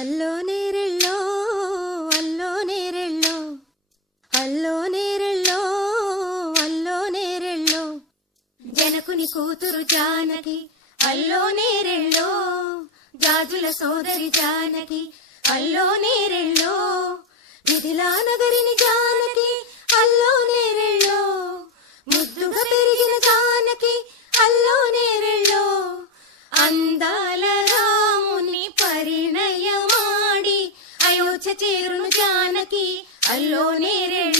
అల్లో నేరెళ్ళో అల్లో నేరెళ్ళో అల్లో నేరెళ్ళో అల్లో నేరెళ్ళో జనకుని కూతురు జానకి అల్లో నేరెళ్ళో జాజుల సోదరి జానకి అల్లో నేరెళ్ళో మిథిలా నగరిని జానకి అల్లో నేరెళ్ళో ముద్దుగా పెరిగిన జానకి అల్లో నేరెళ్ళో అందాల రాముని పరిణయమాడి అయోధ్య చేరును జానకి అల్లో నేరెళ్ళో